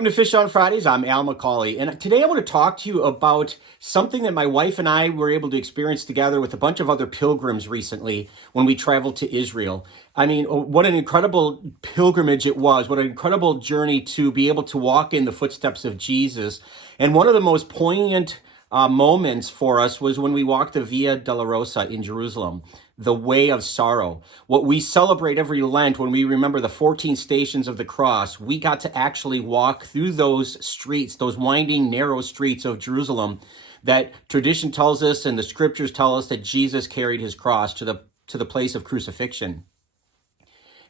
Welcome to Fish on Fridays. I'm Al McCauley, and today I want to talk to you about something that my wife and I were able to experience together with a bunch of other pilgrims recently when we traveled to Israel. I mean, what an incredible pilgrimage it was. What an incredible journey to be able to walk in the footsteps of Jesus. And one of the most poignant moments for us was when we walked the Via Dolorosa in Jerusalem, the way of sorrow. What we celebrate every Lent when we remember the 14 stations of the cross, we got to actually walk through those streets, those winding, narrow streets of Jerusalem that tradition tells us and the scriptures tell us that Jesus carried his cross to the place of crucifixion.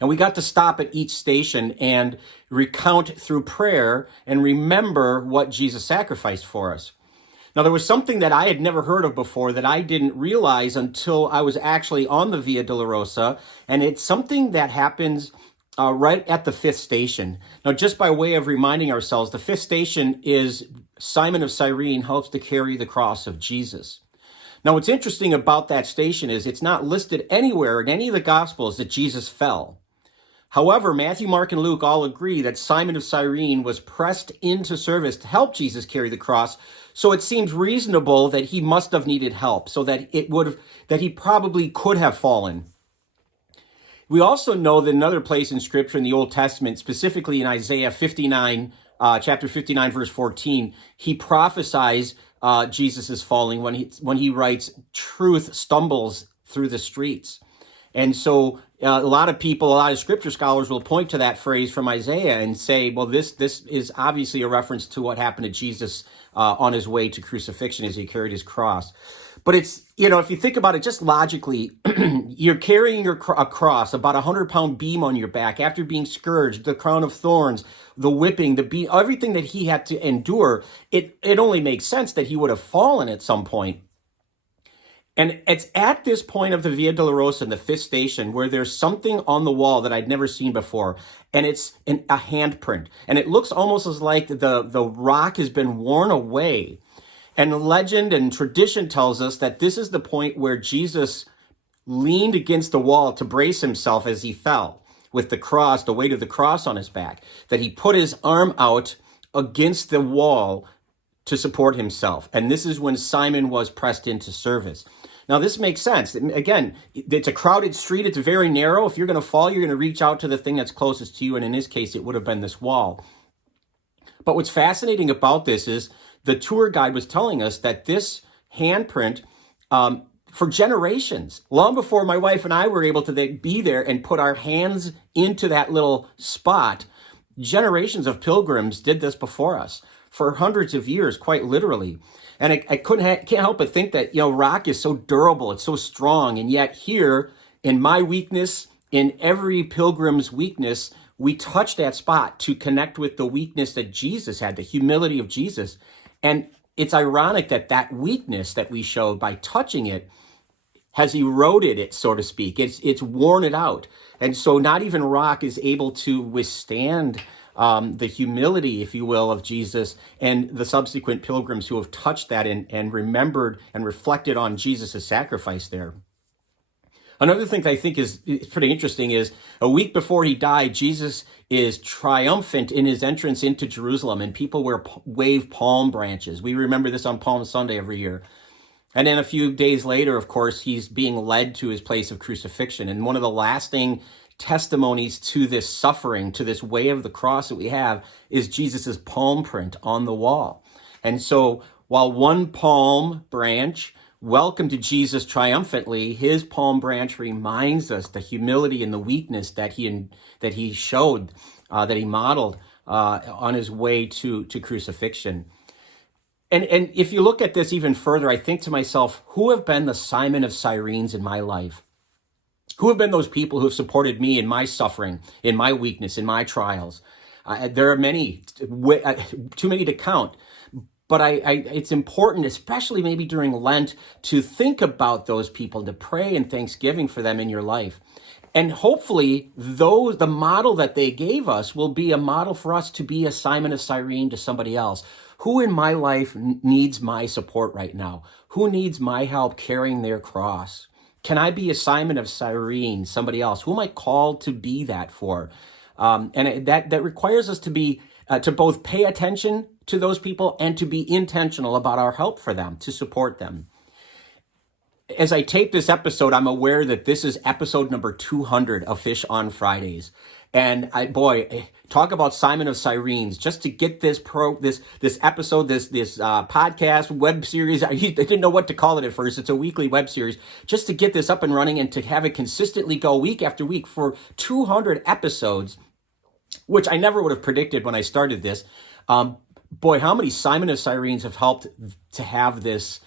And we got to stop at each station and recount through prayer and remember what Jesus sacrificed for us. Now, there was something that I had never heard of before that I didn't realize until I was actually on the Via Dolorosa, and it's something that happens right at the fifth station. Now, just by way of reminding ourselves, the fifth station is Simon of Cyrene helps to carry the cross of Jesus. Now, what's interesting about that station is it's not listed anywhere in any of the Gospels that Jesus fell. However, Matthew, Mark, and Luke all agree that Simon of Cyrene was pressed into service to help Jesus carry the cross. So it seems reasonable that he must have needed help, so that he probably could have fallen. We also know that another place in Scripture in the Old Testament, specifically in Isaiah 59, chapter 59, verse 14, he prophesies Jesus' falling when he writes, "Truth stumbles through the streets." And so a lot of scripture scholars will point to that phrase from Isaiah and say, well, this is obviously a reference to what happened to Jesus on his way to crucifixion as he carried his cross. But it's, if you think about it just logically, you're carrying a cross, about 100-pound beam on your back after being scourged, the crown of thorns, the whipping, the beat, everything that he had to endure. It only makes sense that he would have fallen at some point. And it's at this point of the Via Dolorosa, the fifth station, where there's something on the wall that I'd never seen before. And it's a handprint. And it looks almost as like the rock has been worn away. And legend and tradition tells us that this is the point where Jesus leaned against the wall to brace himself as he fell, with the cross, the weight of the cross on his back. That he put his arm out against the wall to support himself. And this is when Simon was pressed into service. Now, this makes sense. Again, it's a crowded street. It's very narrow. If you're going to fall, you're going to reach out to the thing that's closest to you. And in this case, it would have been this wall. But what's fascinating about this is the tour guide was telling us that this handprint, for generations, long before my wife and I were able to be there and put our hands into that little spot, generations of pilgrims did this before us for hundreds of years, quite literally. And I can't help but think that, rock is so durable, it's so strong. And yet here, in my weakness, in every pilgrim's weakness, we touch that spot to connect with the weakness that Jesus had, the humility of Jesus. And it's ironic that that weakness that we showed by touching it has eroded it, so to speak. It's worn it out. And so not even rock is able to withstand the humility, if you will, of Jesus and the subsequent pilgrims who have touched that and remembered and reflected on Jesus' sacrifice there. Another thing that I think is pretty interesting is a week before he died, Jesus is triumphant in his entrance into Jerusalem, and people wave palm branches. We remember this on Palm Sunday every year. And then a few days later, of course, he's being led to his place of crucifixion. And one of the lasting testimonies to this suffering, to this way of the cross that we have, is Jesus's palm print on the wall. And so while one palm branch welcomed Jesus triumphantly, his palm branch reminds us the humility and the weakness that he showed, that he modeled on his way to crucifixion. And if you look at this even further, I think to myself, who have been the Simon of Cyrenes in my life? Who have been those people who have supported me in my suffering, in my weakness, in my trials? There are many, too many to count. But it's important, especially maybe during Lent, to think about those people, to pray in thanksgiving for them in your life. And hopefully, the model that they gave us will be a model for us to be a Simon of Cyrene to somebody else. Who in my life needs my support right now? Who needs my help carrying their cross? Can I be a Simon of Cyrene, somebody else? Who am I called to be that for? And that requires us to be to both pay attention to those people and to be intentional about our help for them, to support them. As I tape this episode, I'm aware that this is episode number 200 of Fish on Fridays. And talk about Simon of Cyrenes. Just to get this episode, this podcast, web series, I didn't know what to call it at first. It's a weekly web series. Just to get this up and running and to have it consistently go week after week for 200 episodes, which I never would have predicted when I started this. How many Simon of Cyrenes have helped to have this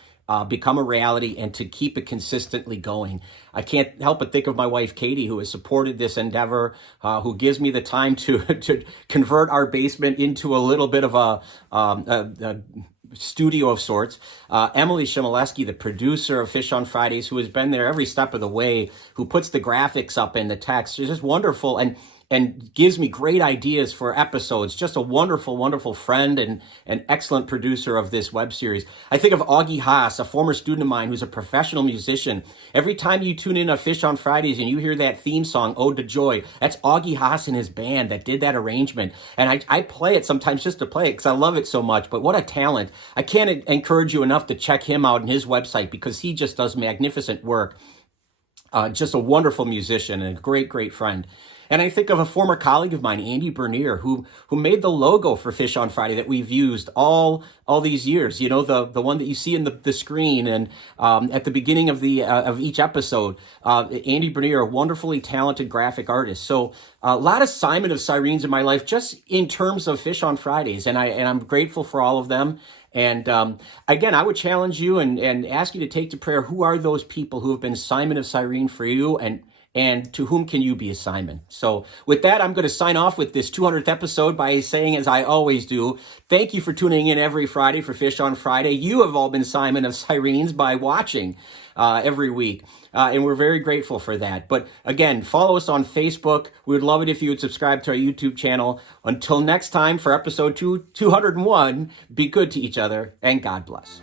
become a reality and to keep it consistently going. I can't help but think of my wife, Katie, who has supported this endeavor, who gives me the time to convert our basement into a little bit of a studio of sorts. Emily Shimoleski, the producer of Fish on Fridays, who has been there every step of the way, who puts the graphics up and the text. It's just wonderful and gives me great ideas for episodes. Just a wonderful, wonderful friend and an excellent producer of this web series. I think of Augie Haas, a former student of mine who's a professional musician. Every time you tune in a Fish on Fridays and you hear that theme song, Ode to Joy, that's Augie Haas and his band that did that arrangement. And I play it sometimes just to play it because I love it so much. But what a talent. I can't encourage you enough to check him out and his website because he just does magnificent work. Just a wonderful musician and a great, great friend. And I think of a former colleague of mine, Andy Bernier, who made the logo for Fish on Friday that we've used all these years. You know, the one that you see in the screen and at the beginning of each episode. Andy Bernier, a wonderfully talented graphic artist. So a lot of Simon of Cyrenes in my life, just in terms of Fish on Fridays, and I'm grateful for all of them. And again, I would challenge you and ask you to take to prayer, who are those people who have been Simon of Cyrene for you, and to whom can you be a Simon? So with that, I'm going to sign off with this 200th episode by saying, as I always do, thank you for tuning in every Friday for Fish on Friday. You have all been Simon of Cyrenes by watching every week. And we're very grateful for that. But again, follow us on Facebook. We would love it if you would subscribe to our YouTube channel. Until next time for episode 201, be good to each other and God bless.